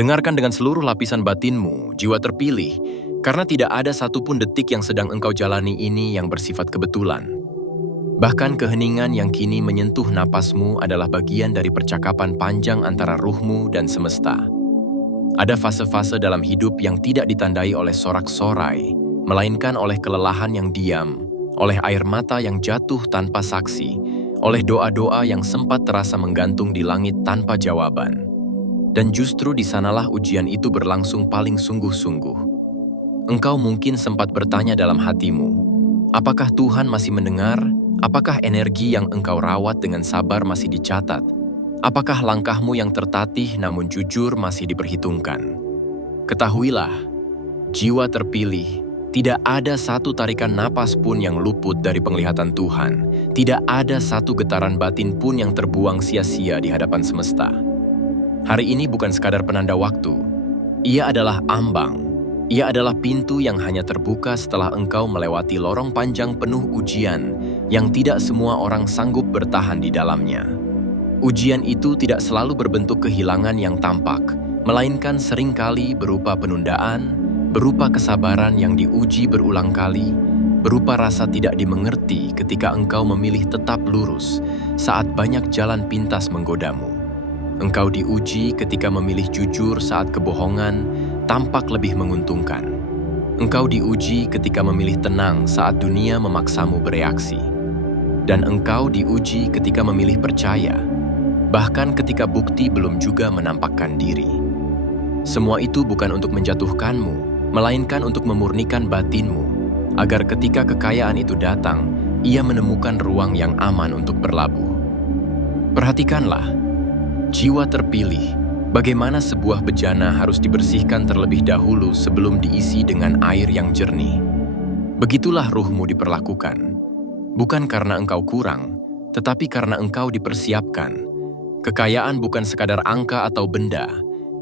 Dengarkan dengan seluruh lapisan batinmu, jiwa terpilih, karena tidak ada satupun detik yang sedang engkau jalani ini yang bersifat kebetulan. Bahkan keheningan yang kini menyentuh napasmu adalah bagian dari percakapan panjang antara ruhmu dan semesta. Ada fase-fase dalam hidup yang tidak ditandai oleh sorak-sorai, melainkan oleh kelelahan yang diam, oleh air mata yang jatuh tanpa saksi, oleh doa-doa yang sempat terasa menggantung di langit tanpa jawaban. Dan justru di sanalah ujian itu berlangsung paling sungguh-sungguh. Engkau mungkin sempat bertanya dalam hatimu, apakah Tuhan masih mendengar? Apakah energi yang engkau rawat dengan sabar masih dicatat? Apakah langkahmu yang tertatih namun jujur masih diperhitungkan? Ketahuilah, jiwa terpilih, tidak ada satu tarikan napas pun yang luput dari penglihatan Tuhan. Tidak ada satu getaran batin pun yang terbuang sia-sia di hadapan semesta. Hari ini bukan sekadar penanda waktu. Ia adalah ambang. Ia adalah pintu yang hanya terbuka setelah engkau melewati lorong panjang penuh ujian yang tidak semua orang sanggup bertahan di dalamnya. Ujian itu tidak selalu berbentuk kehilangan yang tampak, melainkan seringkali berupa penundaan, berupa kesabaran yang diuji berulang kali, berupa rasa tidak dimengerti ketika engkau memilih tetap lurus saat banyak jalan pintas menggodamu. Engkau diuji ketika memilih jujur saat kebohongan tampak lebih menguntungkan. Engkau diuji ketika memilih tenang saat dunia memaksamu bereaksi. Dan engkau diuji ketika memilih percaya, bahkan ketika bukti belum juga menampakkan diri. Semua itu bukan untuk menjatuhkanmu, melainkan untuk memurnikan batinmu, agar ketika kekayaan itu datang, ia menemukan ruang yang aman untuk berlabuh. Perhatikanlah, jiwa terpilih, bagaimana sebuah bejana harus dibersihkan terlebih dahulu sebelum diisi dengan air yang jernih. Begitulah ruhmu diperlakukan, bukan karena engkau kurang, tetapi karena engkau dipersiapkan. Kekayaan bukan sekadar angka atau benda,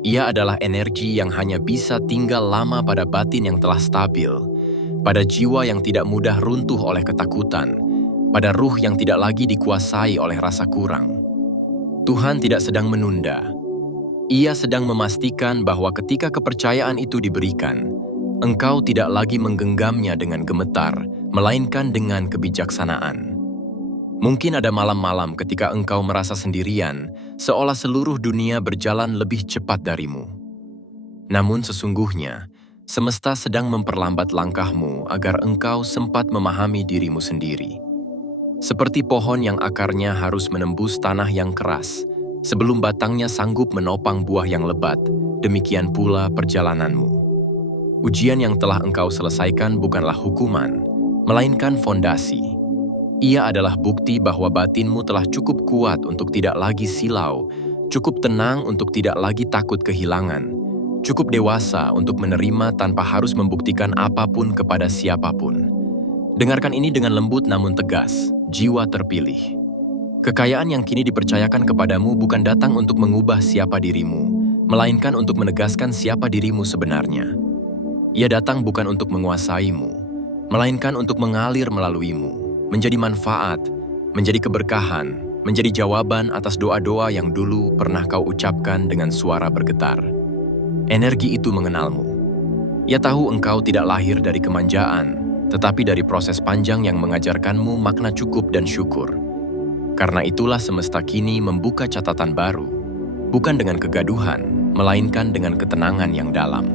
ia adalah energi yang hanya bisa tinggal lama pada batin yang telah stabil, pada jiwa yang tidak mudah runtuh oleh ketakutan, pada ruh yang tidak lagi dikuasai oleh rasa kurang. Tuhan tidak sedang menunda. Ia sedang memastikan bahwa ketika kepercayaan itu diberikan, engkau tidak lagi menggenggamnya dengan gemetar, melainkan dengan kebijaksanaan. Mungkin ada malam-malam ketika engkau merasa sendirian, seolah seluruh dunia berjalan lebih cepat darimu. Namun sesungguhnya, semesta sedang memperlambat langkahmu agar engkau sempat memahami dirimu sendiri. Seperti pohon yang akarnya harus menembus tanah yang keras, sebelum batangnya sanggup menopang buah yang lebat, demikian pula perjalananmu. Ujian yang telah engkau selesaikan bukanlah hukuman, melainkan fondasi. Ia adalah bukti bahwa batinmu telah cukup kuat untuk tidak lagi silau, cukup tenang untuk tidak lagi takut kehilangan, cukup dewasa untuk menerima tanpa harus membuktikan apapun kepada siapapun. Dengarkan ini dengan lembut namun tegas, jiwa terpilih. Kekayaan yang kini dipercayakan kepadamu bukan datang untuk mengubah siapa dirimu, melainkan untuk menegaskan siapa dirimu sebenarnya. Ia datang bukan untuk menguasaimu, melainkan untuk mengalir melaluimu, menjadi manfaat, menjadi keberkahan, menjadi jawaban atas doa-doa yang dulu pernah kau ucapkan dengan suara bergetar. Energi itu mengenalmu. Ia tahu engkau tidak lahir dari kemanjaan, tetapi dari proses panjang yang mengajarkanmu makna cukup dan syukur. Karena itulah semesta kini membuka catatan baru, bukan dengan kegaduhan, melainkan dengan ketenangan yang dalam.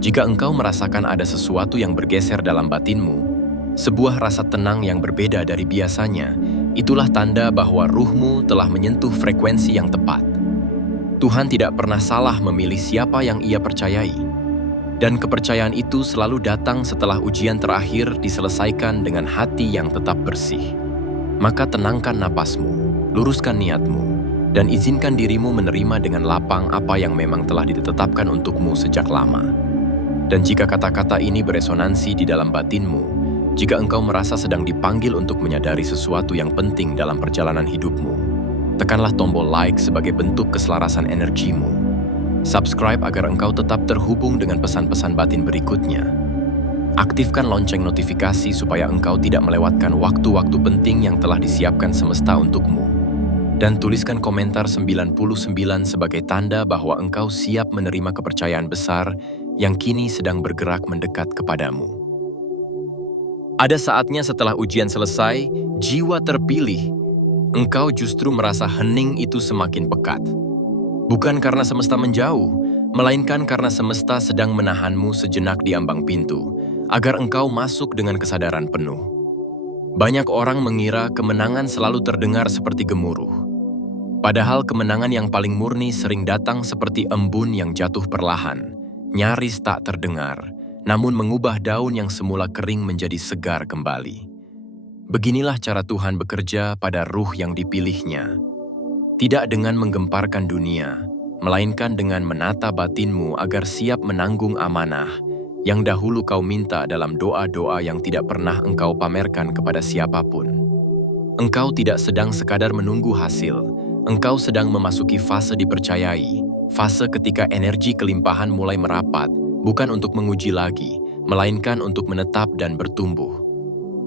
Jika engkau merasakan ada sesuatu yang bergeser dalam batinmu, sebuah rasa tenang yang berbeda dari biasanya, itulah tanda bahwa ruhmu telah menyentuh frekuensi yang tepat. Tuhan tidak pernah salah memilih siapa yang ia percayai. Dan kepercayaan itu selalu datang setelah ujian terakhir diselesaikan dengan hati yang tetap bersih. Maka tenangkan napasmu, luruskan niatmu, dan izinkan dirimu menerima dengan lapang apa yang memang telah ditetapkan untukmu sejak lama. Dan jika kata-kata ini beresonansi di dalam batinmu, jika engkau merasa sedang dipanggil untuk menyadari sesuatu yang penting dalam perjalanan hidupmu, tekanlah tombol like sebagai bentuk keselarasan energimu. Subscribe agar engkau tetap terhubung dengan pesan-pesan batin berikutnya. Aktifkan lonceng notifikasi supaya engkau tidak melewatkan waktu-waktu penting yang telah disiapkan semesta untukmu. Dan tuliskan komentar 99 sebagai tanda bahwa engkau siap menerima kepercayaan besar yang kini sedang bergerak mendekat kepadamu. Ada saatnya setelah ujian selesai, jiwa terpilih, engkau justru merasa hening itu semakin pekat. Bukan karena semesta menjauh, melainkan karena semesta sedang menahanmu sejenak di ambang pintu, agar engkau masuk dengan kesadaran penuh. Banyak orang mengira kemenangan selalu terdengar seperti gemuruh. Padahal kemenangan yang paling murni sering datang seperti embun yang jatuh perlahan, nyaris tak terdengar, namun mengubah daun yang semula kering menjadi segar kembali. Beginilah cara Tuhan bekerja pada ruh yang dipilihnya. Tidak dengan menggemparkan dunia, melainkan dengan menata batinmu agar siap menanggung amanah yang dahulu kau minta dalam doa-doa yang tidak pernah engkau pamerkan kepada siapapun. Engkau tidak sedang sekadar menunggu hasil, engkau sedang memasuki fase dipercayai, fase ketika energi kelimpahan mulai merapat, bukan untuk menguji lagi, melainkan untuk menetap dan bertumbuh.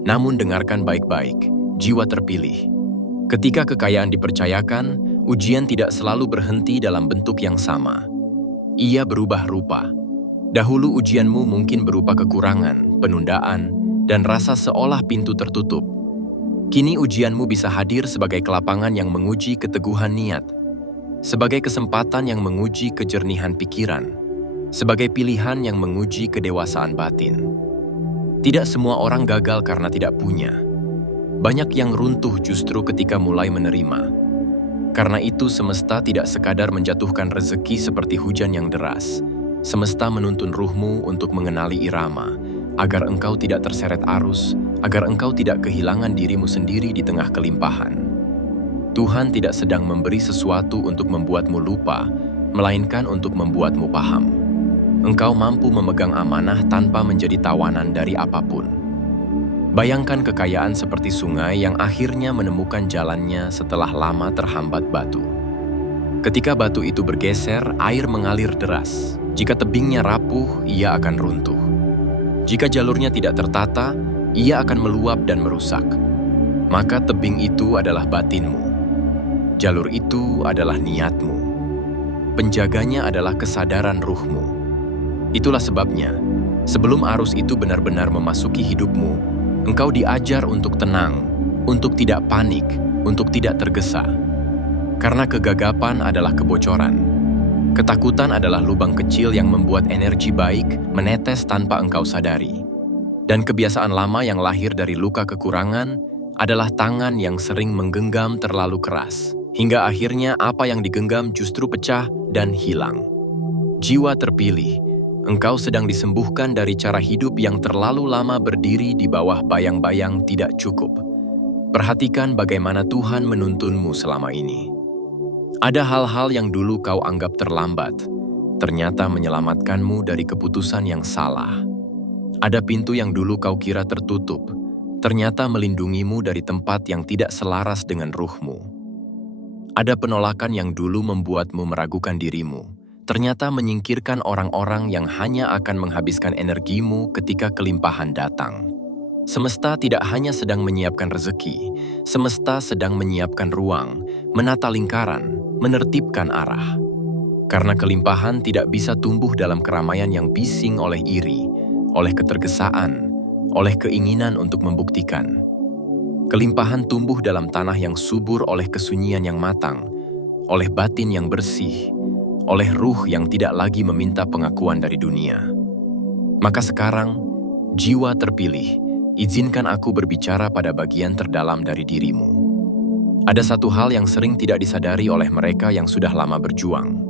Namun dengarkan baik-baik, jiwa terpilih. Ketika kekayaan dipercayakan, ujian tidak selalu berhenti dalam bentuk yang sama. Ia berubah rupa. Dahulu ujianmu mungkin berupa kekurangan, penundaan, dan rasa seolah pintu tertutup. Kini ujianmu bisa hadir sebagai kelapangan yang menguji keteguhan niat, sebagai kesempatan yang menguji kejernihan pikiran, sebagai pilihan yang menguji kedewasaan batin. Tidak semua orang gagal karena tidak punya. Banyak yang runtuh justru ketika mulai menerima. Karena itu semesta tidak sekadar menjatuhkan rezeki seperti hujan yang deras. Semesta menuntun ruhmu untuk mengenali irama, agar engkau tidak terseret arus, agar engkau tidak kehilangan dirimu sendiri di tengah kelimpahan. Tuhan tidak sedang memberi sesuatu untuk membuatmu lupa, melainkan untuk membuatmu paham. Engkau mampu memegang amanah tanpa menjadi tawanan dari apapun. Bayangkan kekayaan seperti sungai yang akhirnya menemukan jalannya setelah lama terhambat batu. Ketika batu itu bergeser, air mengalir deras. Jika tebingnya rapuh, ia akan runtuh. Jika jalurnya tidak tertata, ia akan meluap dan merusak. Maka tebing itu adalah batinmu. Jalur itu adalah niatmu. Penjaganya adalah kesadaran ruhmu. Itulah sebabnya, sebelum arus itu benar-benar memasuki hidupmu, engkau diajar untuk tenang, untuk tidak panik, untuk tidak tergesa. Karena kegagapan adalah kebocoran. Ketakutan adalah lubang kecil yang membuat energi baik menetes tanpa engkau sadari. Dan kebiasaan lama yang lahir dari luka kekurangan adalah tangan yang sering menggenggam terlalu keras, hingga akhirnya apa yang digenggam justru pecah dan hilang. Jiwa terpilih, engkau sedang disembuhkan dari cara hidup yang terlalu lama berdiri di bawah bayang-bayang tidak cukup. Perhatikan bagaimana Tuhan menuntunmu selama ini. Ada hal-hal yang dulu kau anggap terlambat, ternyata menyelamatkanmu dari keputusan yang salah. Ada pintu yang dulu kau kira tertutup, ternyata melindungimu dari tempat yang tidak selaras dengan ruhmu. Ada penolakan yang dulu membuatmu meragukan dirimu, ternyata menyingkirkan orang-orang yang hanya akan menghabiskan energimu ketika kelimpahan datang. Semesta tidak hanya sedang menyiapkan rezeki, semesta sedang menyiapkan ruang, menata lingkaran, menertibkan arah. Karena kelimpahan tidak bisa tumbuh dalam keramaian yang bising oleh iri, oleh ketergesaan, oleh keinginan untuk membuktikan. Kelimpahan tumbuh dalam tanah yang subur oleh kesunyian yang matang, oleh batin yang bersih, oleh ruh yang tidak lagi meminta pengakuan dari dunia. Maka sekarang, jiwa terpilih, izinkan aku berbicara pada bagian terdalam dari dirimu. Ada satu hal yang sering tidak disadari oleh mereka yang sudah lama berjuang.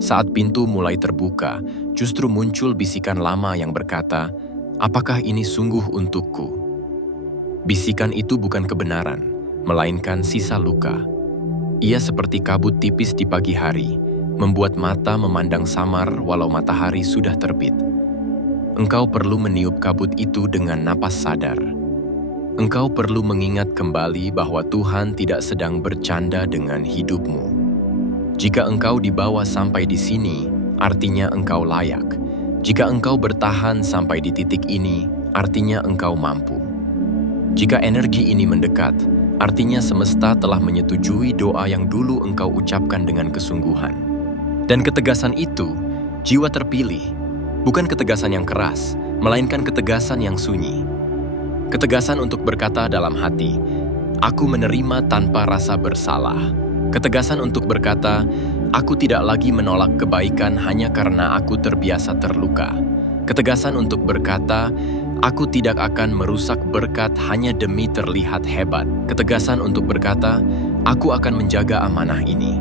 Saat pintu mulai terbuka, justru muncul bisikan lama yang berkata, "Apakah ini sungguh untukku?" Bisikan itu bukan kebenaran, melainkan sisa luka. Ia seperti kabut tipis di pagi hari, membuat mata memandang samar walau matahari sudah terbit. Engkau perlu meniup kabut itu dengan napas sadar. Engkau perlu mengingat kembali bahwa Tuhan tidak sedang bercanda dengan hidupmu. Jika engkau dibawa sampai di sini, artinya engkau layak. Jika engkau bertahan sampai di titik ini, artinya engkau mampu. Jika energi ini mendekat, Artinya semesta telah menyetujui doa yang dulu engkau ucapkan dengan kesungguhan. Dan ketegasan itu, jiwa terpilih, bukan ketegasan yang keras, melainkan ketegasan yang sunyi. Ketegasan untuk berkata dalam hati, aku menerima tanpa rasa bersalah. Ketegasan untuk berkata, aku tidak lagi menolak kebaikan hanya karena aku terbiasa terluka. Ketegasan untuk berkata, aku tidak akan merusak berkat hanya demi terlihat hebat. Ketegasan untuk berkata, aku akan menjaga amanah ini.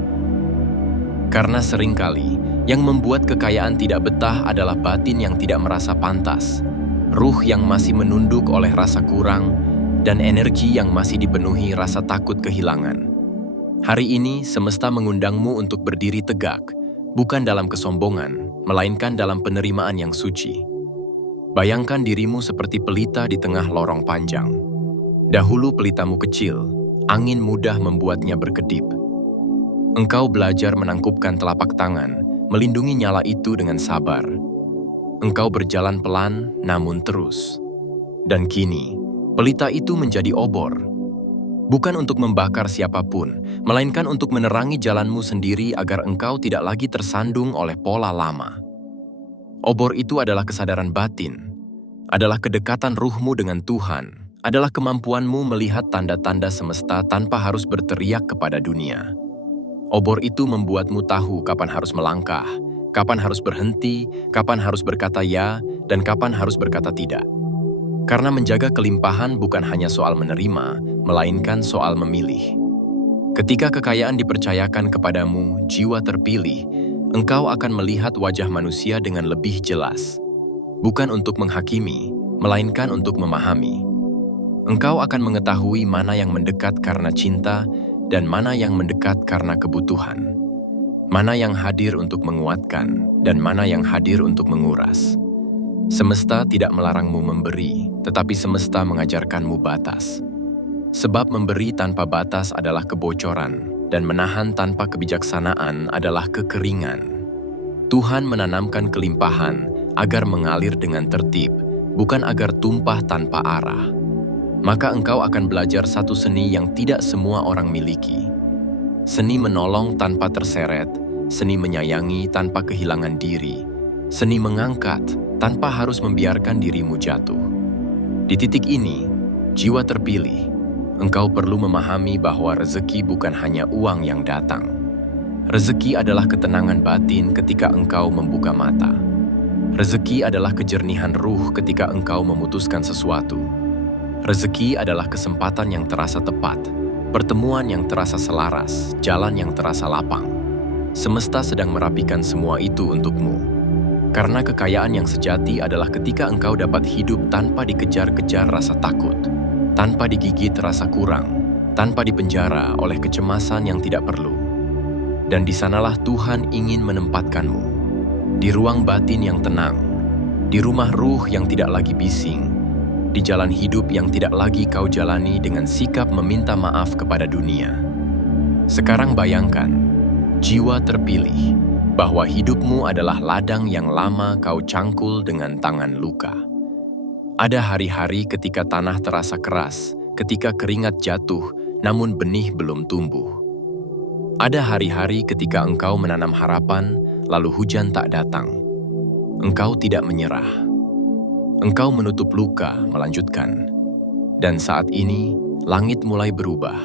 Karena seringkali, yang membuat kekayaan tidak betah adalah batin yang tidak merasa pantas, ruh yang masih menunduk oleh rasa kurang, dan energi yang masih dipenuhi rasa takut kehilangan. Hari ini, semesta mengundangmu untuk berdiri tegak, bukan dalam kesombongan, melainkan dalam penerimaan yang suci. Bayangkan dirimu seperti pelita di tengah lorong panjang. Dahulu pelitamu kecil, angin mudah membuatnya berkedip. Engkau belajar menangkupkan telapak tangan, melindungi nyala itu dengan sabar. Engkau berjalan pelan, namun terus. Dan kini, pelita itu menjadi obor. Bukan untuk membakar siapapun, melainkan untuk menerangi jalanmu sendiri agar engkau tidak lagi tersandung oleh pola lama. Obor itu adalah kesadaran batin, adalah kedekatan ruhmu dengan Tuhan, adalah kemampuanmu melihat tanda-tanda semesta tanpa harus berteriak kepada dunia. Obor itu membuatmu tahu kapan harus melangkah, kapan harus berhenti, kapan harus berkata ya, dan kapan harus berkata tidak. Karena menjaga kelimpahan bukan hanya soal menerima, melainkan soal memilih. Ketika kekayaan dipercayakan kepadamu, jiwa terpilih, engkau akan melihat wajah manusia dengan lebih jelas. Bukan untuk menghakimi, melainkan untuk memahami. Engkau akan mengetahui mana yang mendekat karena cinta dan mana yang mendekat karena kebutuhan. Mana yang hadir untuk menguatkan dan mana yang hadir untuk menguras. Semesta tidak melarangmu memberi, tetapi semesta mengajarkanmu batas. Sebab memberi tanpa batas adalah kebocoran, dan menahan tanpa kebijaksanaan adalah kekeringan. Tuhan menanamkan kelimpahan agar mengalir dengan tertib, bukan agar tumpah tanpa arah. Maka engkau akan belajar satu seni yang tidak semua orang miliki. Seni menolong tanpa terseret, seni menyayangi tanpa kehilangan diri, seni mengangkat tanpa harus membiarkan dirimu jatuh. Di titik ini, jiwa terpilih, engkau perlu memahami bahwa rezeki bukan hanya uang yang datang. Rezeki adalah ketenangan batin ketika engkau membuka mata. Rezeki adalah kejernihan ruh ketika engkau memutuskan sesuatu. Rezeki adalah kesempatan yang terasa tepat, pertemuan yang terasa selaras, jalan yang terasa lapang. Semesta sedang merapikan semua itu untukmu. Karena kekayaan yang sejati adalah ketika engkau dapat hidup tanpa dikejar-kejar rasa takut, tanpa digigit rasa kurang, tanpa dipenjara oleh kecemasan yang tidak perlu. Dan di sanalah Tuhan ingin menempatkanmu, di ruang batin yang tenang, di rumah ruh yang tidak lagi bising, di jalan hidup yang tidak lagi kau jalani dengan sikap meminta maaf kepada dunia. Sekarang bayangkan, jiwa terpilih, bahwa hidupmu adalah ladang yang lama kau cangkul dengan tangan luka. Ada hari-hari ketika tanah terasa keras, ketika keringat jatuh, namun benih belum tumbuh. Ada hari-hari ketika engkau menanam harapan, lalu hujan tak datang. Engkau tidak menyerah. Engkau menutup luka, melanjutkan. Dan saat ini, langit mulai berubah.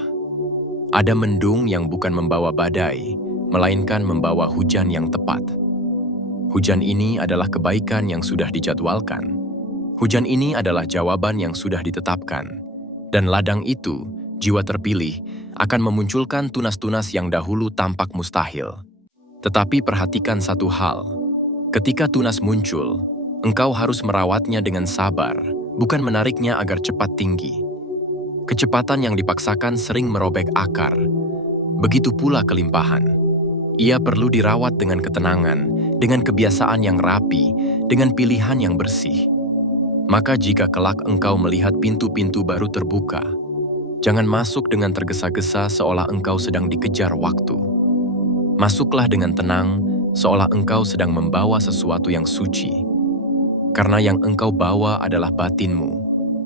Ada mendung yang bukan membawa badai, melainkan membawa hujan yang tepat. Hujan ini adalah kebaikan yang sudah dijadwalkan. Hujan ini adalah jawaban yang sudah ditetapkan. Dan ladang itu, jiwa terpilih, akan memunculkan tunas-tunas yang dahulu tampak mustahil. Tetapi perhatikan satu hal. Ketika tunas muncul, engkau harus merawatnya dengan sabar, bukan menariknya agar cepat tinggi. Kecepatan yang dipaksakan sering merobek akar. Begitu pula kelimpahan. Ia perlu dirawat dengan ketenangan, dengan kebiasaan yang rapi, dengan pilihan yang bersih. Maka jika kelak engkau melihat pintu-pintu baru terbuka, jangan masuk dengan tergesa-gesa seolah engkau sedang dikejar waktu. Masuklah dengan tenang, seolah engkau sedang membawa sesuatu yang suci. Karena yang engkau bawa adalah batinmu,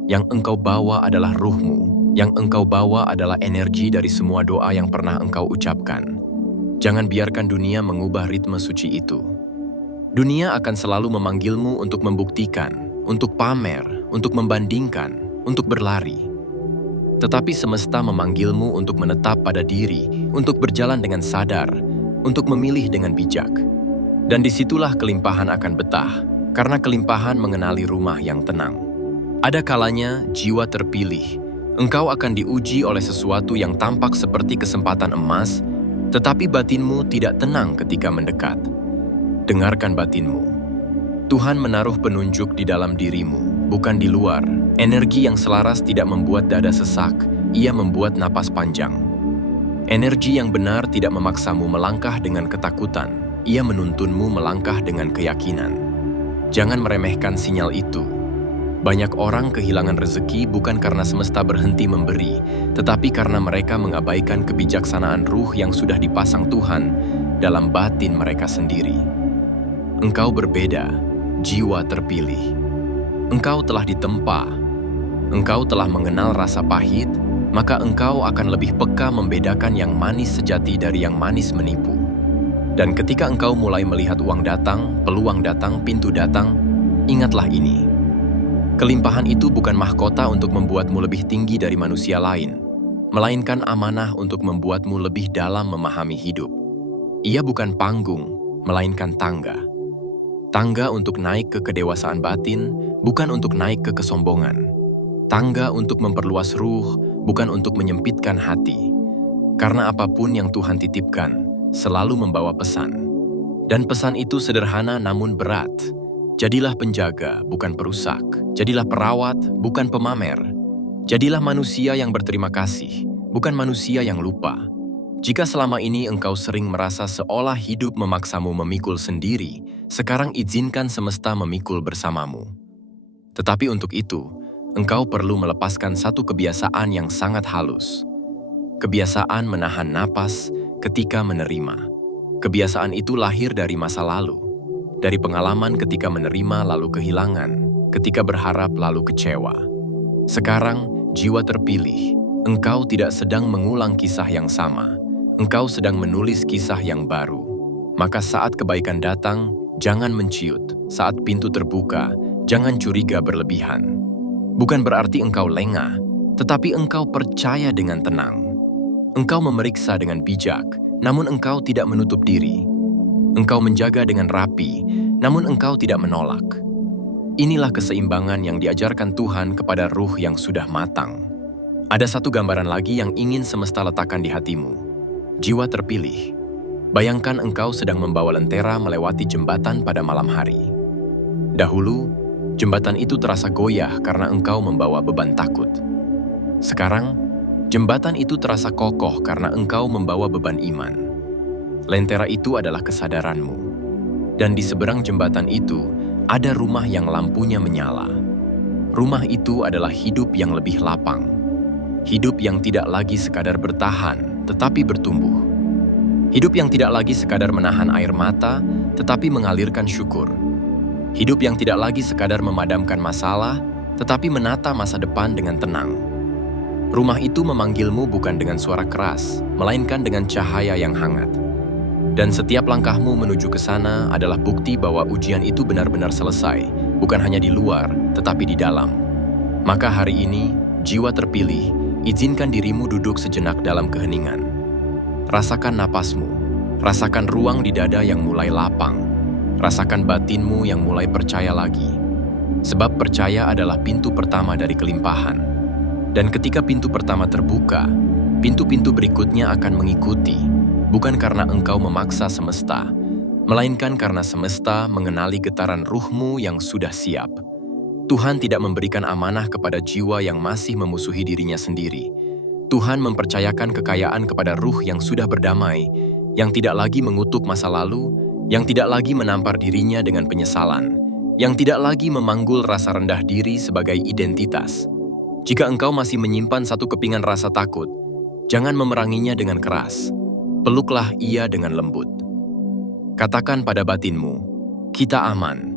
yang engkau bawa adalah ruhmu, Yang engkau bawa adalah energi dari semua doa yang pernah engkau ucapkan. Jangan biarkan dunia mengubah ritme suci itu. Dunia akan selalu memanggilmu untuk membuktikan, untuk pamer, untuk membandingkan, untuk berlari. Tetapi semesta memanggilmu untuk menetap pada diri, untuk berjalan dengan sadar, untuk memilih dengan bijak. Dan disitulah kelimpahan akan betah, karena kelimpahan mengenali rumah yang tenang. Ada kalanya jiwa terpilih, engkau akan diuji oleh sesuatu yang tampak seperti kesempatan emas, tetapi batinmu tidak tenang ketika mendekat. Dengarkan batinmu. Tuhan menaruh penunjuk di dalam dirimu, bukan di luar. Energi yang selaras tidak membuat dada sesak, ia membuat napas panjang. Energi yang benar tidak memaksamu melangkah dengan ketakutan, ia menuntunmu melangkah dengan keyakinan. Jangan meremehkan sinyal itu. Banyak orang kehilangan rezeki bukan karena semesta berhenti memberi, tetapi karena mereka mengabaikan kebijaksanaan ruh yang sudah dipasang Tuhan dalam batin mereka sendiri. Engkau berbeda, jiwa terpilih. Engkau telah ditempa. Engkau telah mengenal rasa pahit, maka engkau akan lebih peka membedakan yang manis sejati dari yang manis menipu. Dan ketika engkau mulai melihat uang datang, peluang datang, pintu datang, ingatlah ini. Kelimpahan itu bukan mahkota untuk membuatmu lebih tinggi dari manusia lain, melainkan amanah untuk membuatmu lebih dalam memahami hidup. Ia bukan panggung, melainkan tangga. Tangga untuk naik ke kedewasaan batin, bukan untuk naik ke kesombongan. Tangga untuk memperluas ruh, bukan untuk menyempitkan hati. Karena apapun yang Tuhan titipkan, selalu membawa pesan. Dan pesan itu sederhana namun berat. Jadilah penjaga, bukan perusak. Jadilah perawat, bukan pemamer. Jadilah manusia yang berterima kasih, bukan manusia yang lupa. Jika selama ini engkau sering merasa seolah hidup memaksamu memikul sendiri, sekarang izinkan semesta memikul bersamamu. Tetapi untuk itu, engkau perlu melepaskan satu kebiasaan yang sangat halus. Kebiasaan menahan napas ketika menerima. Kebiasaan itu lahir dari masa lalu, dari pengalaman ketika menerima lalu kehilangan, ketika berharap lalu kecewa. Sekarang, jiwa terpilih, engkau tidak sedang mengulang kisah yang sama. Engkau sedang menulis kisah yang baru. Maka saat kebaikan datang, jangan menciut. Saat pintu terbuka, jangan curiga berlebihan. Bukan berarti engkau lengah, tetapi engkau percaya dengan tenang. Engkau memeriksa dengan bijak, namun engkau tidak menutup diri. Engkau menjaga dengan rapi, namun engkau tidak menolak. Inilah keseimbangan yang diajarkan Tuhan kepada ruh yang sudah matang. Ada satu gambaran lagi yang ingin semesta letakkan di hatimu. Jiwa terpilih. Bayangkan engkau sedang membawa lentera melewati jembatan pada malam hari. Dahulu, jembatan itu terasa goyah karena engkau membawa beban takut. Sekarang, jembatan itu terasa kokoh karena engkau membawa beban iman. Lentera itu adalah kesadaranmu. Dan di seberang jembatan itu, ada rumah yang lampunya menyala. Rumah itu adalah hidup yang lebih lapang. Hidup yang tidak lagi sekadar bertahan, tetapi bertumbuh. Hidup yang tidak lagi sekadar menahan air mata, tetapi mengalirkan syukur. Hidup yang tidak lagi sekadar memadamkan masalah, tetapi menata masa depan dengan tenang. Rumah itu memanggilmu bukan dengan suara keras, melainkan dengan cahaya yang hangat. Dan setiap langkahmu menuju ke sana adalah bukti bahwa ujian itu benar-benar selesai, bukan hanya di luar, tetapi di dalam. Maka hari ini, jiwa terpilih, izinkan dirimu duduk sejenak dalam keheningan. Rasakan napasmu, rasakan ruang di dada yang mulai lapang, rasakan batinmu yang mulai percaya lagi. Sebab percaya adalah pintu pertama dari kelimpahan. Dan ketika pintu pertama terbuka, pintu-pintu berikutnya akan mengikuti, bukan karena engkau memaksa semesta, melainkan karena semesta mengenali getaran ruhmu yang sudah siap. Tuhan tidak memberikan amanah kepada jiwa yang masih memusuhi dirinya sendiri. Tuhan mempercayakan kekayaan kepada ruh yang sudah berdamai, yang tidak lagi mengutuk masa lalu, yang tidak lagi menampar dirinya dengan penyesalan, yang tidak lagi memanggul rasa rendah diri sebagai identitas. Jika engkau masih menyimpan satu kepingan rasa takut, jangan memeranginya dengan keras. Peluklah ia dengan lembut. Katakan pada batinmu, kita aman.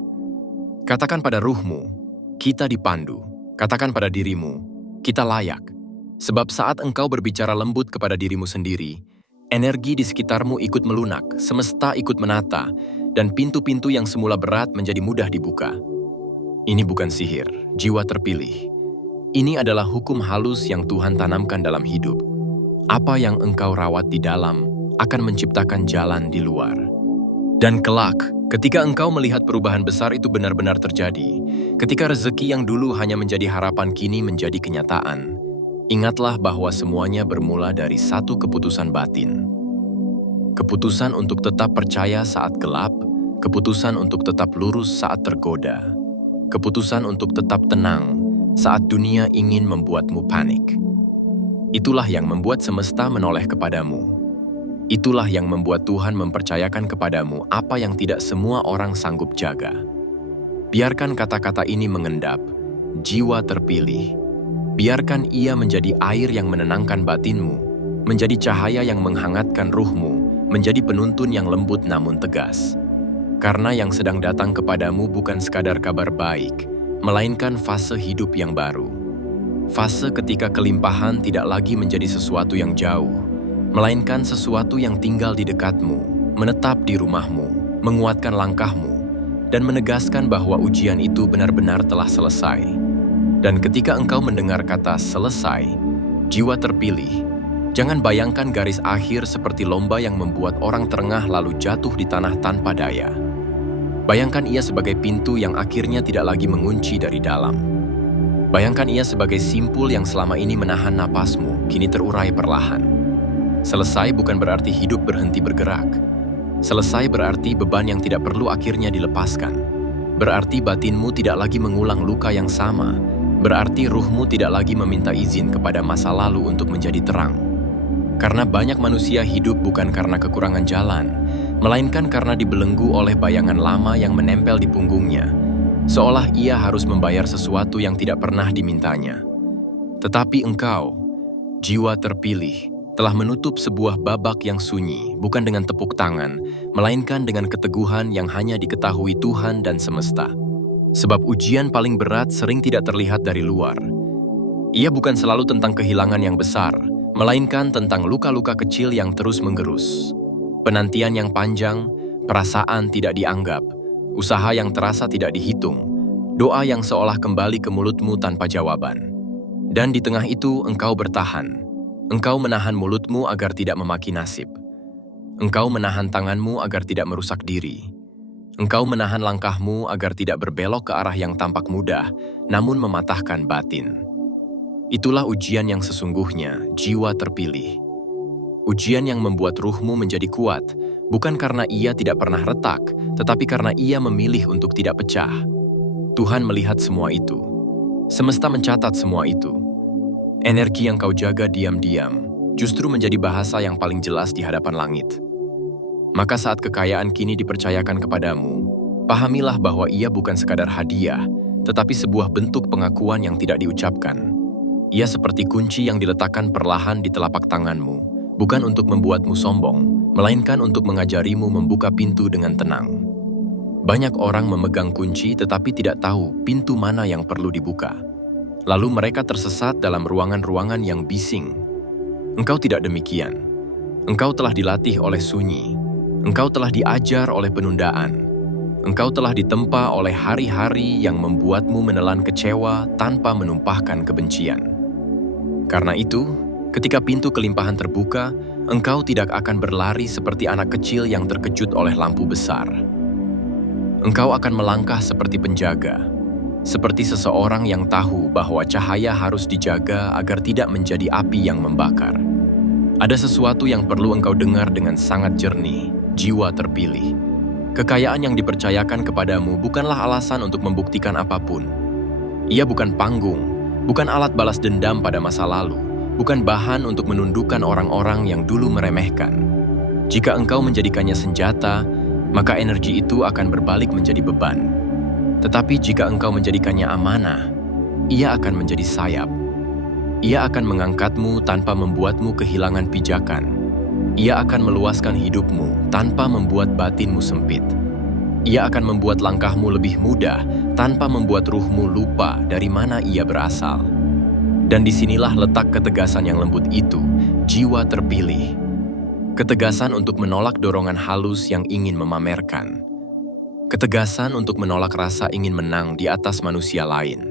Katakan pada ruhmu, kita dipandu. Katakan pada dirimu, kita layak. Sebab saat engkau berbicara lembut kepada dirimu sendiri, energi di sekitarmu ikut melunak, semesta ikut menata, dan pintu-pintu yang semula berat menjadi mudah dibuka. Ini bukan sihir, jiwa terpilih. Ini adalah hukum halus yang Tuhan tanamkan dalam hidup. Apa yang engkau rawat di dalam akan menciptakan jalan di luar. Dan kelak, ketika engkau melihat perubahan besar itu benar-benar terjadi, ketika rezeki yang dulu hanya menjadi harapan kini menjadi kenyataan, ingatlah bahwa semuanya bermula dari satu keputusan batin. Keputusan untuk tetap percaya saat gelap, keputusan untuk tetap lurus saat tergoda, keputusan untuk tetap tenang saat dunia ingin membuatmu panik. Itulah yang membuat semesta menoleh kepadamu. Itulah yang membuat Tuhan mempercayakan kepadamu apa yang tidak semua orang sanggup jaga. Biarkan kata-kata ini mengendap, jiwa terpilih. Biarkan ia menjadi air yang menenangkan batinmu, menjadi cahaya yang menghangatkan ruhmu, menjadi penuntun yang lembut namun tegas. Karena yang sedang datang kepadamu bukan sekadar kabar baik, melainkan fase hidup yang baru. Fase ketika kelimpahan tidak lagi menjadi sesuatu yang jauh, melainkan sesuatu yang tinggal di dekatmu, menetap di rumahmu, menguatkan langkahmu, dan menegaskan bahwa ujian itu benar-benar telah selesai. Dan ketika engkau mendengar kata selesai, jiwa terpilih, jangan bayangkan garis akhir seperti lomba yang membuat orang terengah lalu jatuh di tanah tanpa daya. Bayangkan ia sebagai pintu yang akhirnya tidak lagi mengunci dari dalam. Bayangkan ia sebagai simpul yang selama ini menahan napasmu, kini terurai perlahan. Selesai bukan berarti hidup berhenti bergerak. Selesai berarti beban yang tidak perlu akhirnya dilepaskan. Berarti batinmu tidak lagi mengulang luka yang sama. Berarti ruhmu tidak lagi meminta izin kepada masa lalu untuk menjadi terang. Karena banyak manusia hidup bukan karena kekurangan jalan, melainkan karena dibelenggu oleh bayangan lama yang menempel di punggungnya, seolah ia harus membayar sesuatu yang tidak pernah dimintanya. Tetapi engkau, jiwa terpilih, telah menutup sebuah babak yang sunyi, bukan dengan tepuk tangan, melainkan dengan keteguhan yang hanya diketahui Tuhan dan semesta. Sebab ujian paling berat sering tidak terlihat dari luar. Ia bukan selalu tentang kehilangan yang besar, melainkan tentang luka-luka kecil yang terus menggerus. Penantian yang panjang, perasaan tidak dianggap, usaha yang terasa tidak dihitung, doa yang seolah kembali ke mulutmu tanpa jawaban. Dan di tengah itu engkau bertahan. Engkau menahan mulutmu agar tidak memaki nasib. Engkau menahan tanganmu agar tidak merusak diri. Engkau menahan langkahmu agar tidak berbelok ke arah yang tampak mudah, namun mematahkan batin. Itulah ujian yang sesungguhnya, jiwa terpilih. Ujian yang membuat ruhmu menjadi kuat, bukan karena ia tidak pernah retak, tetapi karena ia memilih untuk tidak pecah. Tuhan melihat semua itu. Semesta mencatat semua itu. Energi yang kau jaga diam-diam justru menjadi bahasa yang paling jelas di hadapan langit. Maka saat kekayaan kini dipercayakan kepadamu, pahamilah bahwa ia bukan sekadar hadiah, tetapi sebuah bentuk pengakuan yang tidak diucapkan. Ia seperti kunci yang diletakkan perlahan di telapak tanganmu, bukan untuk membuatmu sombong, melainkan untuk mengajarimu membuka pintu dengan tenang. Banyak orang memegang kunci tetapi tidak tahu pintu mana yang perlu dibuka. Lalu mereka tersesat dalam ruangan-ruangan yang bising. Engkau tidak demikian. Engkau telah dilatih oleh sunyi. Engkau telah diajar oleh penundaan. Engkau telah ditempa oleh hari-hari yang membuatmu menelan kecewa tanpa menumpahkan kebencian. Karena itu, ketika pintu kelimpahan terbuka, engkau tidak akan berlari seperti anak kecil yang terkejut oleh lampu besar. Engkau akan melangkah seperti penjaga, seperti seseorang yang tahu bahwa cahaya harus dijaga agar tidak menjadi api yang membakar. Ada sesuatu yang perlu engkau dengar dengan sangat jernih, jiwa terpilih. Kekayaan yang dipercayakan kepadamu bukanlah alasan untuk membuktikan apapun. Ia bukan panggung, bukan alat balas dendam pada masa lalu, bukan bahan untuk menundukkan orang-orang yang dulu meremehkan. Jika engkau menjadikannya senjata, maka energi itu akan berbalik menjadi beban. Tetapi jika engkau menjadikannya amanah, ia akan menjadi sayap. Ia akan mengangkatmu tanpa membuatmu kehilangan pijakan. Ia akan meluaskan hidupmu tanpa membuat batinmu sempit. Ia akan membuat langkahmu lebih mudah tanpa membuat ruhmu lupa dari mana ia berasal. Dan disinilah letak ketegasan yang lembut itu, jiwa terpilih. Ketegasan untuk menolak dorongan halus yang ingin memamerkan. Ketegasan untuk menolak rasa ingin menang di atas manusia lain.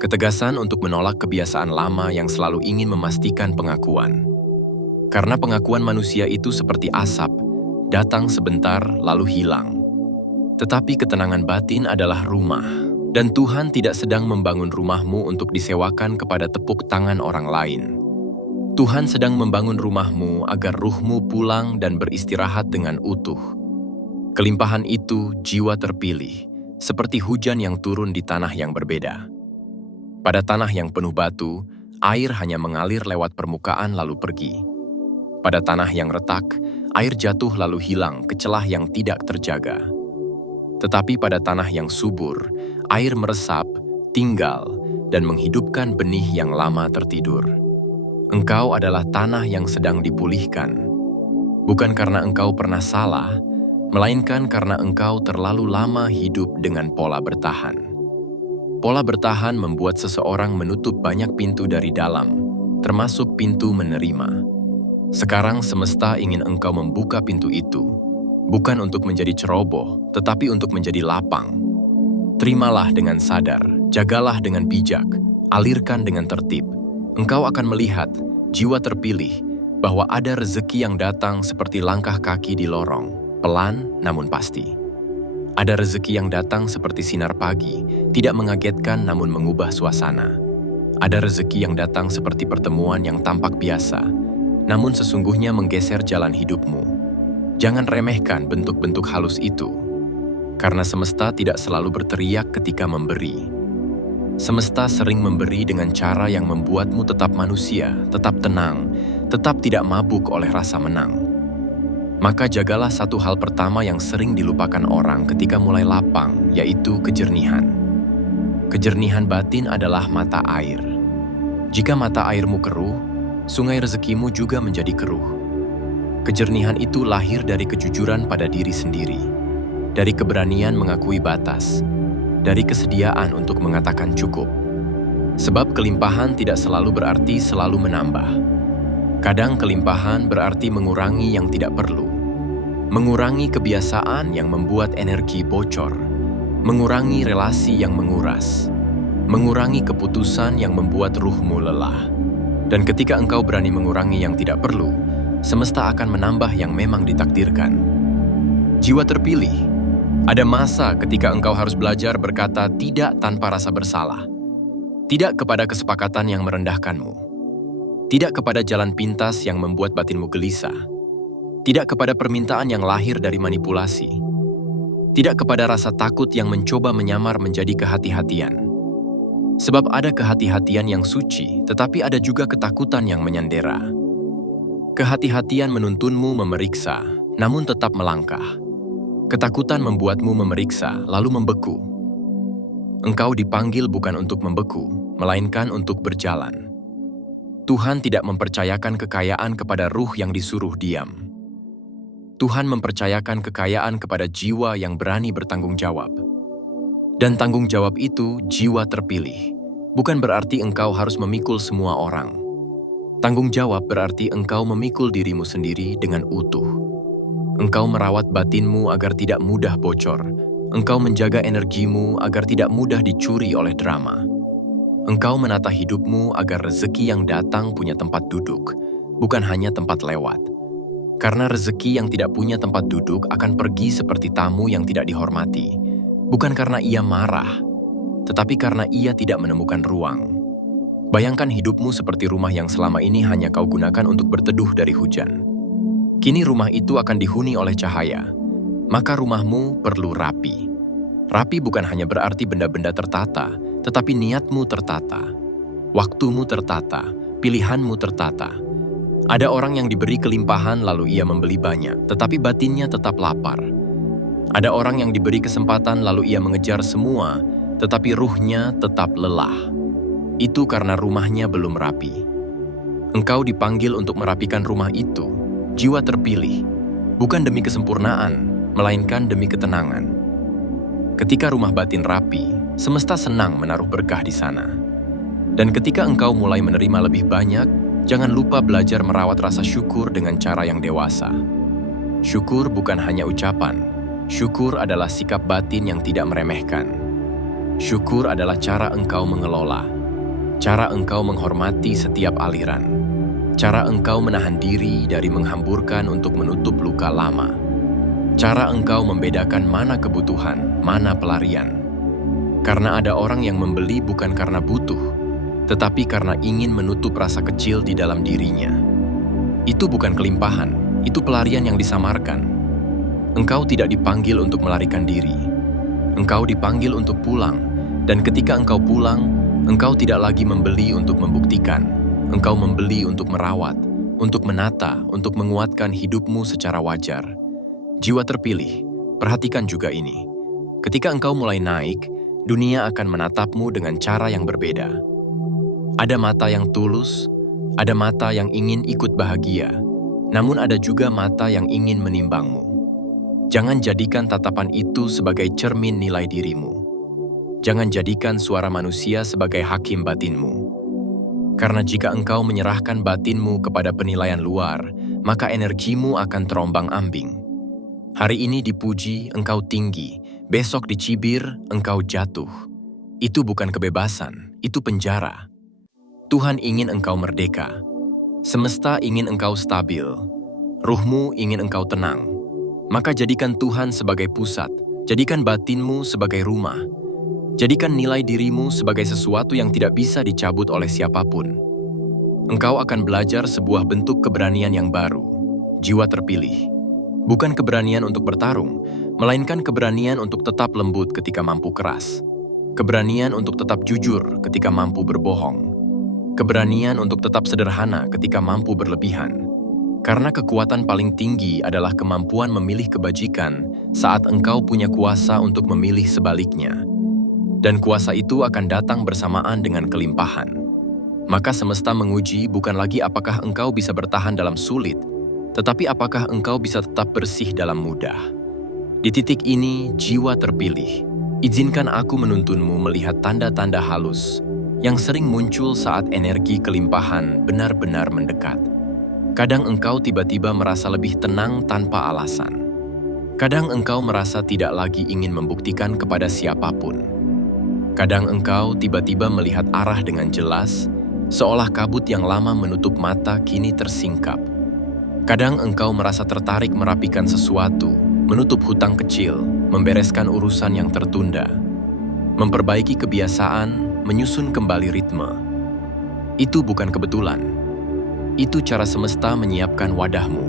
Ketegasan untuk menolak kebiasaan lama yang selalu ingin memastikan pengakuan. Karena pengakuan manusia itu seperti asap, datang sebentar lalu hilang. Tetapi ketenangan batin adalah rumah, dan Tuhan tidak sedang membangun rumahmu untuk disewakan kepada tepuk tangan orang lain. Tuhan sedang membangun rumahmu agar ruhmu pulang dan beristirahat dengan utuh. Kelimpahan itu jiwa terpilih, seperti hujan yang turun di tanah yang berbeda. Pada tanah yang penuh batu, air hanya mengalir lewat permukaan lalu pergi. Pada tanah yang retak, air jatuh lalu hilang ke celah yang tidak terjaga. Tetapi pada tanah yang subur, air meresap, tinggal, dan menghidupkan benih yang lama tertidur. Engkau adalah tanah yang sedang dipulihkan. Bukan karena engkau pernah salah, melainkan karena engkau terlalu lama hidup dengan pola bertahan. Pola bertahan membuat seseorang menutup banyak pintu dari dalam, termasuk pintu menerima. Sekarang semesta ingin engkau membuka pintu itu, bukan untuk menjadi ceroboh, tetapi untuk menjadi lapang. Terimalah dengan sadar, jagalah dengan bijak, alirkan dengan tertib. Engkau akan melihat, jiwa terpilih, bahwa ada rezeki yang datang seperti langkah kaki di lorong, pelan namun pasti. Ada rezeki yang datang seperti sinar pagi, tidak mengagetkan namun mengubah suasana. Ada rezeki yang datang seperti pertemuan yang tampak biasa, namun sesungguhnya menggeser jalan hidupmu. Jangan remehkan bentuk-bentuk halus itu, karena semesta tidak selalu berteriak ketika memberi. Semesta sering memberi dengan cara yang membuatmu tetap manusia, tetap tenang, tetap tidak mabuk oleh rasa menang. Maka jagalah satu hal pertama yang sering dilupakan orang ketika mulai lapang, yaitu kejernihan. Kejernihan batin adalah mata air. Jika mata airmu keruh, sungai rezekimu juga menjadi keruh. Kejernihan itu lahir dari kejujuran pada diri sendiri, dari keberanian mengakui batas, dari kesediaan untuk mengatakan cukup. Sebab kelimpahan tidak selalu berarti selalu menambah. Kadang kelimpahan berarti mengurangi yang tidak perlu. Mengurangi kebiasaan yang membuat energi bocor. Mengurangi relasi yang menguras. Mengurangi keputusan yang membuat ruhmu lelah. Dan ketika engkau berani mengurangi yang tidak perlu, semesta akan menambah yang memang ditakdirkan. Jiwa terpilih. Ada masa ketika engkau harus belajar berkata tidak tanpa rasa bersalah. Tidak kepada kesepakatan yang merendahkanmu. Tidak kepada jalan pintas yang membuat batinmu gelisah. Tidak kepada permintaan yang lahir dari manipulasi. Tidak kepada rasa takut yang mencoba menyamar menjadi kehati-hatian. Sebab ada kehati-hatian yang suci, tetapi ada juga ketakutan yang menyandera. Kehati-hatian menuntunmu memeriksa, namun tetap melangkah. Ketakutan membuatmu memeriksa, lalu membeku. Engkau dipanggil bukan untuk membeku, melainkan untuk berjalan. Tuhan tidak mempercayakan kekayaan kepada ruh yang disuruh diam. Tuhan mempercayakan kekayaan kepada jiwa yang berani bertanggung jawab. Dan tanggung jawab itu jiwa terpilih. Bukan berarti engkau harus memikul semua orang. Tanggung jawab berarti engkau memikul dirimu sendiri dengan utuh. Engkau merawat batinmu agar tidak mudah bocor. Engkau menjaga energimu agar tidak mudah dicuri oleh drama. Engkau menata hidupmu agar rezeki yang datang punya tempat duduk, bukan hanya tempat lewat. Karena rezeki yang tidak punya tempat duduk akan pergi seperti tamu yang tidak dihormati. Bukan karena ia marah, tetapi karena ia tidak menemukan ruang. Bayangkan hidupmu seperti rumah yang selama ini hanya kau gunakan untuk berteduh dari hujan. Kini rumah itu akan dihuni oleh cahaya, maka rumahmu perlu rapi. Rapi bukan hanya berarti benda-benda tertata, tetapi niatmu tertata, waktumu tertata, pilihanmu tertata. Ada orang yang diberi kelimpahan lalu ia membeli banyak, tetapi batinnya tetap lapar. Ada orang yang diberi kesempatan lalu ia mengejar semua, tetapi ruhnya tetap lelah. Itu karena rumahnya belum rapi. Engkau dipanggil untuk merapikan rumah itu, jiwa terpilih, bukan demi kesempurnaan, melainkan demi ketenangan. Ketika rumah batin rapi, semesta senang menaruh berkah di sana. Dan ketika engkau mulai menerima lebih banyak, jangan lupa belajar merawat rasa syukur dengan cara yang dewasa. Syukur bukan hanya ucapan, syukur adalah sikap batin yang tidak meremehkan. Syukur adalah cara engkau mengelola, cara engkau menghormati setiap aliran, cara engkau menahan diri dari menghamburkan untuk menutup luka lama, cara engkau membedakan mana kebutuhan, mana pelarian. Karena ada orang yang membeli bukan karena butuh, tetapi karena ingin menutup rasa kecil di dalam dirinya. Itu bukan kelimpahan, itu pelarian yang disamarkan. Engkau tidak dipanggil untuk melarikan diri. Engkau dipanggil untuk pulang, dan ketika engkau pulang, engkau tidak lagi membeli untuk membuktikan. Engkau membeli untuk merawat, untuk menata, untuk menguatkan hidupmu secara wajar. Jiwa terpilih, perhatikan juga ini. Ketika engkau mulai naik, dunia akan menatapmu dengan cara yang berbeda. Ada mata yang tulus, ada mata yang ingin ikut bahagia, namun ada juga mata yang ingin menimbangmu. Jangan jadikan tatapan itu sebagai cermin nilai dirimu. Jangan jadikan suara manusia sebagai hakim batinmu. Karena jika engkau menyerahkan batinmu kepada penilaian luar, maka energimu akan terombang-ambing. Hari ini dipuji, engkau tinggi. Besok dicibir, engkau jatuh. Itu bukan kebebasan, itu penjara. Tuhan ingin engkau merdeka. Semesta ingin engkau stabil. Ruhmu ingin engkau tenang. Maka jadikan Tuhan sebagai pusat. Jadikan batinmu sebagai rumah. Jadikan nilai dirimu sebagai sesuatu yang tidak bisa dicabut oleh siapapun. Engkau akan belajar sebuah bentuk keberanian yang baru. Jiwa terpilih. Bukan keberanian untuk bertarung, melainkan keberanian untuk tetap lembut ketika mampu keras. Keberanian untuk tetap jujur ketika mampu berbohong. Keberanian untuk tetap sederhana ketika mampu berlebihan. Karena kekuatan paling tinggi adalah kemampuan memilih kebajikan saat engkau punya kuasa untuk memilih sebaliknya. Dan kuasa itu akan datang bersamaan dengan kelimpahan. Maka semesta menguji bukan lagi apakah engkau bisa bertahan dalam sulit, tetapi apakah engkau bisa tetap bersih dalam mudah. Di titik ini, jiwa terpilih. Izinkan aku menuntunmu melihat tanda-tanda halus yang sering muncul saat energi kelimpahan benar-benar mendekat. Kadang engkau tiba-tiba merasa lebih tenang tanpa alasan. Kadang engkau merasa tidak lagi ingin membuktikan kepada siapapun. Kadang engkau tiba-tiba melihat arah dengan jelas, seolah kabut yang lama menutup mata kini tersingkap. Kadang engkau merasa tertarik merapikan sesuatu, menutup hutang kecil, membereskan urusan yang tertunda, memperbaiki kebiasaan, menyusun kembali ritme. Itu bukan kebetulan. Itu cara semesta menyiapkan wadahmu.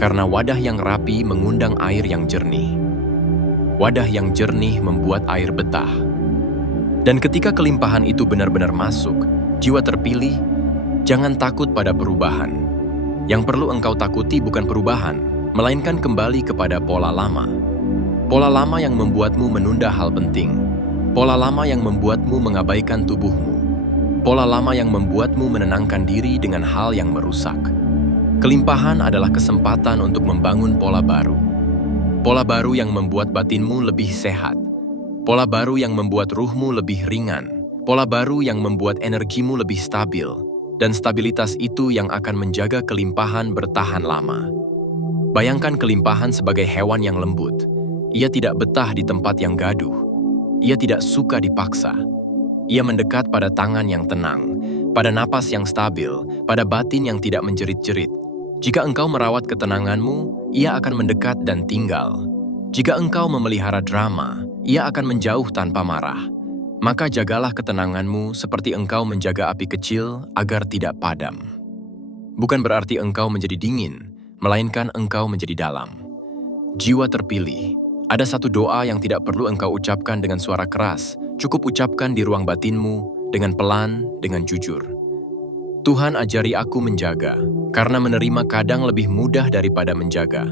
Karena wadah yang rapi mengundang air yang jernih. Wadah yang jernih membuat air betah. Dan ketika kelimpahan itu benar-benar masuk, jiwa terpilih, jangan takut pada perubahan. Yang perlu engkau takuti bukan perubahan, melainkan kembali kepada pola lama. Pola lama yang membuatmu menunda hal penting. Pola lama yang membuatmu mengabaikan tubuhmu. Pola lama yang membuatmu menenangkan diri dengan hal yang merusak. Kelimpahan adalah kesempatan untuk membangun pola baru. Pola baru yang membuat batinmu lebih sehat. Pola baru yang membuat ruhmu lebih ringan. Pola baru yang membuat energimu lebih stabil. Dan stabilitas itu yang akan menjaga kelimpahan bertahan lama. Bayangkan kelimpahan sebagai hewan yang lembut. Ia tidak betah di tempat yang gaduh. Ia tidak suka dipaksa. Ia mendekat pada tangan yang tenang, pada napas yang stabil, pada batin yang tidak menjerit-jerit. Jika engkau merawat ketenanganmu, ia akan mendekat dan tinggal. Jika engkau memelihara drama, ia akan menjauh tanpa marah. Maka jagalah ketenanganmu seperti engkau menjaga api kecil agar tidak padam. Bukan berarti engkau menjadi dingin, melainkan engkau menjadi dalam. Jiwa terpilih, ada satu doa yang tidak perlu engkau ucapkan dengan suara keras, cukup ucapkan di ruang batinmu, dengan pelan, dengan jujur. Tuhan ajari aku menjaga, karena menerima kadang lebih mudah daripada menjaga.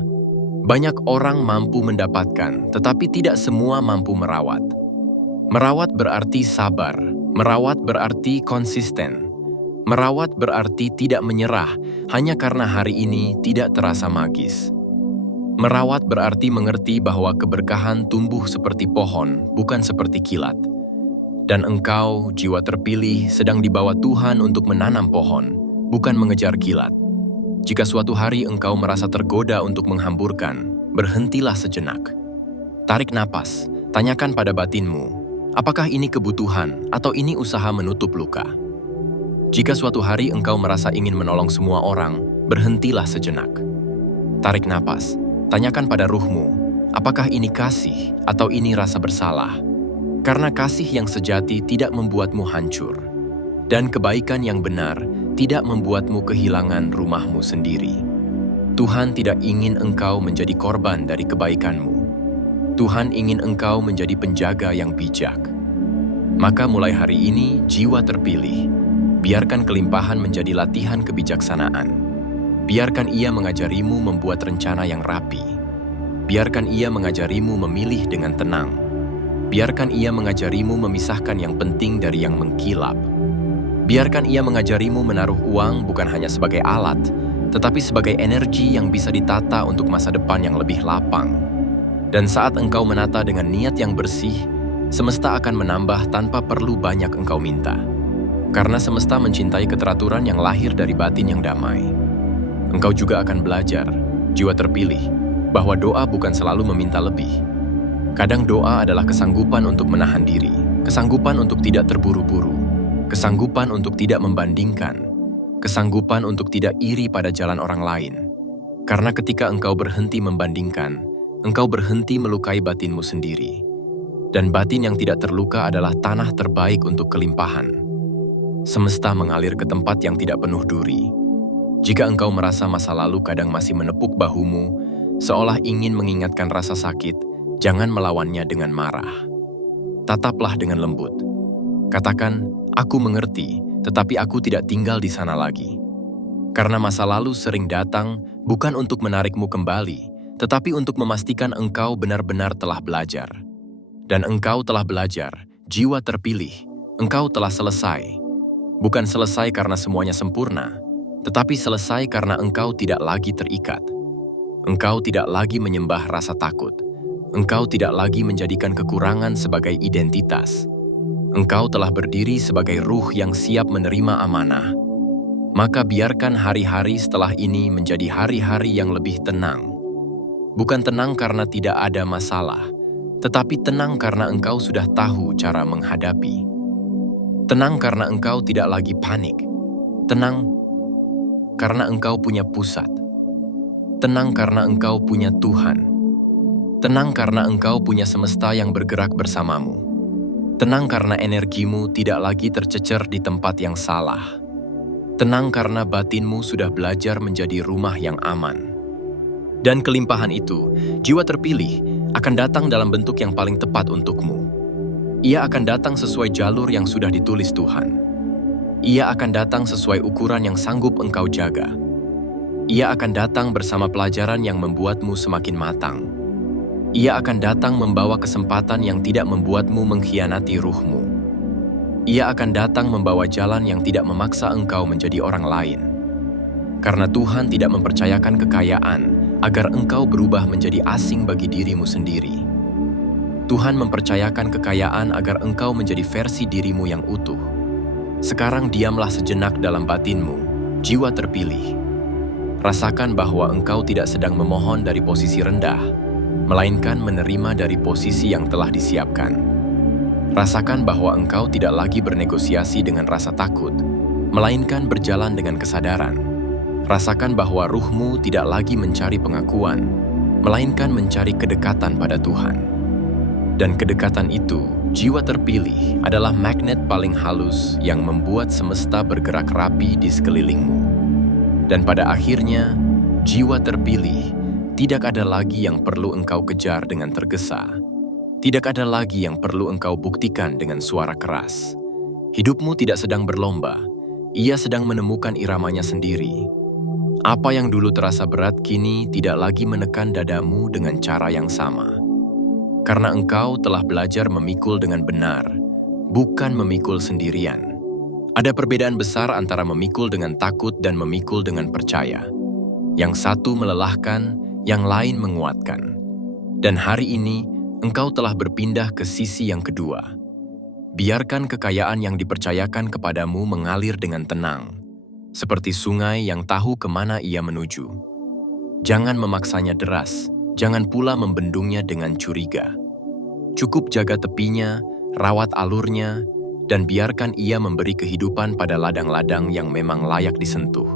Banyak orang mampu mendapatkan, tetapi tidak semua mampu merawat. Merawat berarti sabar, merawat berarti konsisten. Merawat berarti tidak menyerah hanya karena hari ini tidak terasa magis. Merawat berarti mengerti bahwa keberkahan tumbuh seperti pohon, bukan seperti kilat. Dan engkau, jiwa terpilih, sedang dibawa Tuhan untuk menanam pohon, bukan mengejar kilat. Jika suatu hari engkau merasa tergoda untuk menghamburkan, berhentilah sejenak. Tarik napas, tanyakan pada batinmu, apakah ini kebutuhan atau ini usaha menutup luka? Jika suatu hari engkau merasa ingin menolong semua orang, berhentilah sejenak. Tarik napas, tanyakan pada ruhmu, apakah ini kasih atau ini rasa bersalah? Karena kasih yang sejati tidak membuatmu hancur, dan kebaikan yang benar tidak membuatmu kehilangan rumahmu sendiri. Tuhan tidak ingin engkau menjadi korban dari kebaikanmu. Tuhan ingin engkau menjadi penjaga yang bijak. Maka mulai hari ini, jiwa terpilih, biarkan kelimpahan menjadi latihan kebijaksanaan. Biarkan ia mengajarimu membuat rencana yang rapi. Biarkan ia mengajarimu memilih dengan tenang. Biarkan ia mengajarimu memisahkan yang penting dari yang mengkilap. Biarkan ia mengajarimu menaruh uang bukan hanya sebagai alat, tetapi sebagai energi yang bisa ditata untuk masa depan yang lebih lapang. Dan saat engkau menata dengan niat yang bersih, semesta akan menambah tanpa perlu banyak engkau minta. Karena semesta mencintai keteraturan yang lahir dari batin yang damai. Engkau juga akan belajar, jiwa terpilih, bahwa doa bukan selalu meminta lebih. Kadang doa adalah kesanggupan untuk menahan diri, kesanggupan untuk tidak terburu-buru, kesanggupan untuk tidak membandingkan, kesanggupan untuk tidak iri pada jalan orang lain. Karena ketika engkau berhenti membandingkan, engkau berhenti melukai batinmu sendiri. Dan batin yang tidak terluka adalah tanah terbaik untuk kelimpahan. Semesta mengalir ke tempat yang tidak penuh duri. Jika engkau merasa masa lalu kadang masih menepuk bahumu, seolah ingin mengingatkan rasa sakit, jangan melawannya dengan marah. Tataplah dengan lembut. Katakan, aku mengerti, tetapi aku tidak tinggal di sana lagi. Karena masa lalu sering datang bukan untuk menarikmu kembali, tetapi untuk memastikan engkau benar-benar telah belajar. Dan engkau telah belajar, jiwa terpilih, engkau telah selesai. Bukan selesai karena semuanya sempurna, tetapi selesai karena engkau tidak lagi terikat. Engkau tidak lagi menyembah rasa takut. Engkau tidak lagi menjadikan kekurangan sebagai identitas. Engkau telah berdiri sebagai ruh yang siap menerima amanah. Maka biarkan hari-hari setelah ini menjadi hari-hari yang lebih tenang. Bukan tenang karena tidak ada masalah, tetapi tenang karena engkau sudah tahu cara menghadapi. Tenang karena engkau tidak lagi panik. Tenang karena engkau punya pusat. Tenang karena engkau punya Tuhan. Tenang karena engkau punya semesta yang bergerak bersamamu. Tenang karena energimu tidak lagi tercecer di tempat yang salah. Tenang karena batinmu sudah belajar menjadi rumah yang aman. Dan kelimpahan itu, jiwa terpilih, akan datang dalam bentuk yang paling tepat untukmu. Ia akan datang sesuai jalur yang sudah ditulis Tuhan. Ia akan datang sesuai ukuran yang sanggup engkau jaga. Ia akan datang bersama pelajaran yang membuatmu semakin matang. Ia akan datang membawa kesempatan yang tidak membuatmu mengkhianati ruhmu. Ia akan datang membawa jalan yang tidak memaksa engkau menjadi orang lain. Karena Tuhan tidak mempercayakan kekayaan agar engkau berubah menjadi asing bagi dirimu sendiri. Tuhan mempercayakan kekayaan agar engkau menjadi versi dirimu yang utuh. Sekarang diamlah sejenak dalam batinmu, jiwa terpilih. Rasakan bahwa engkau tidak sedang memohon dari posisi rendah, melainkan menerima dari posisi yang telah disiapkan. Rasakan bahwa engkau tidak lagi bernegosiasi dengan rasa takut, melainkan berjalan dengan kesadaran. Rasakan bahwa ruhmu tidak lagi mencari pengakuan, melainkan mencari kedekatan pada Tuhan. Dan kedekatan itu, jiwa terpilih, adalah magnet paling halus yang membuat semesta bergerak rapi di sekelilingmu. Dan pada akhirnya, jiwa terpilih, tidak ada lagi yang perlu engkau kejar dengan tergesa. Tidak ada lagi yang perlu engkau buktikan dengan suara keras. Hidupmu tidak sedang berlomba, ia sedang menemukan iramanya sendiri. Apa yang dulu terasa berat kini tidak lagi menekan dadamu dengan cara yang sama. Karena engkau telah belajar memikul dengan benar, bukan memikul sendirian. Ada perbedaan besar antara memikul dengan takut dan memikul dengan percaya. Yang satu melelahkan, yang lain menguatkan. Dan hari ini, engkau telah berpindah ke sisi yang kedua. Biarkan kekayaan yang dipercayakan kepadamu mengalir dengan tenang, seperti sungai yang tahu kemana ia menuju. Jangan memaksanya deras, jangan pula membendungnya dengan curiga. Cukup jaga tepinya, rawat alurnya, dan biarkan ia memberi kehidupan pada ladang-ladang yang memang layak disentuh.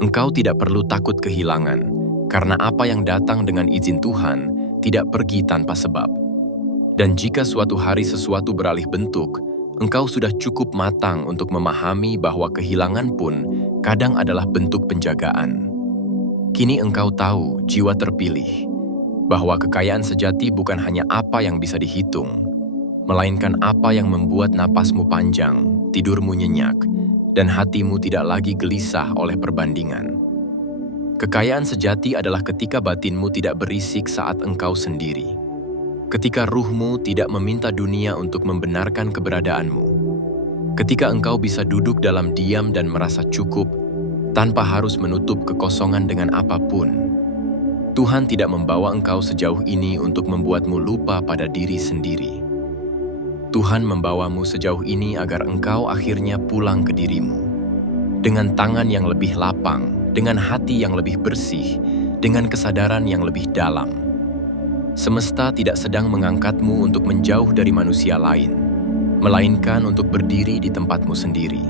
Engkau tidak perlu takut kehilangan, karena apa yang datang dengan izin Tuhan tidak pergi tanpa sebab. Dan jika suatu hari sesuatu beralih bentuk, engkau sudah cukup matang untuk memahami bahwa kehilangan pun kadang adalah bentuk penjagaan. Kini engkau tahu, jiwa terpilih, bahwa kekayaan sejati bukan hanya apa yang bisa dihitung, melainkan apa yang membuat napasmu panjang, tidurmu nyenyak, dan hatimu tidak lagi gelisah oleh perbandingan. Kekayaan sejati adalah ketika batinmu tidak berisik saat engkau sendiri. Ketika ruhmu tidak meminta dunia untuk membenarkan keberadaanmu. Ketika engkau bisa duduk dalam diam dan merasa cukup, tanpa harus menutup kekosongan dengan apapun. Tuhan tidak membawa engkau sejauh ini untuk membuatmu lupa pada diri sendiri. Tuhan membawamu sejauh ini agar engkau akhirnya pulang ke dirimu. Dengan tangan yang lebih lapang, dengan hati yang lebih bersih, dengan kesadaran yang lebih dalam. Semesta tidak sedang mengangkatmu untuk menjauh dari manusia lain, melainkan untuk berdiri di tempatmu sendiri,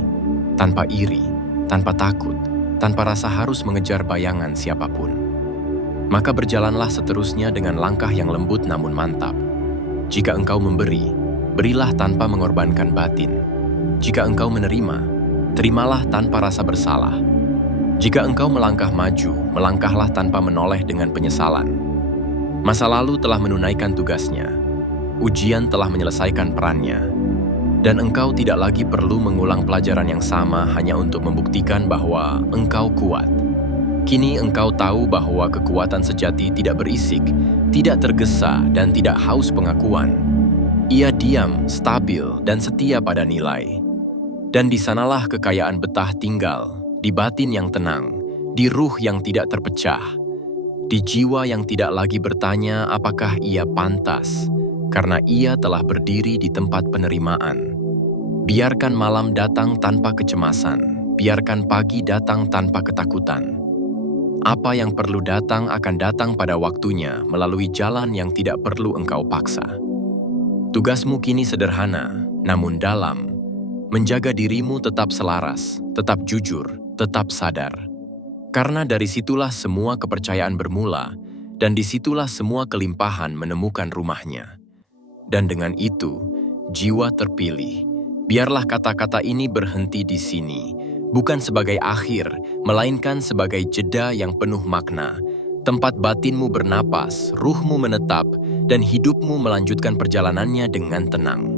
tanpa iri, tanpa takut, tanpa rasa harus mengejar bayangan siapapun. Maka berjalanlah seterusnya dengan langkah yang lembut namun mantap. Jika engkau memberi, berilah tanpa mengorbankan batin. Jika engkau menerima, terimalah tanpa rasa bersalah. Jika engkau melangkah maju, melangkahlah tanpa menoleh dengan penyesalan. Masa lalu telah menunaikan tugasnya, ujian telah menyelesaikan perannya, dan engkau tidak lagi perlu mengulang pelajaran yang sama hanya untuk membuktikan bahwa engkau kuat. Kini engkau tahu bahwa kekuatan sejati tidak berisik, tidak tergesa, dan tidak haus pengakuan. Ia diam, stabil, dan setia pada nilai. Dan di sanalah kekayaan betah tinggal, di batin yang tenang, di ruh yang tidak terpecah, di jiwa yang tidak lagi bertanya apakah ia pantas, karena ia telah berdiri di tempat penerimaan. Biarkan malam datang tanpa kecemasan, biarkan pagi datang tanpa ketakutan. Apa yang perlu datang akan datang pada waktunya melalui jalan yang tidak perlu engkau paksa. Tugasmu kini sederhana, namun dalam, menjaga dirimu tetap selaras, tetap jujur, tetap sadar. Karena dari situlah semua kepercayaan bermula, dan disitulah semua kelimpahan menemukan rumahnya. Dan dengan itu, jiwa terpilih. Biarlah kata-kata ini berhenti di sini, bukan sebagai akhir, melainkan sebagai jeda yang penuh makna, tempat batinmu bernapas, ruhmu menetap, dan hidupmu melanjutkan perjalanannya dengan tenang.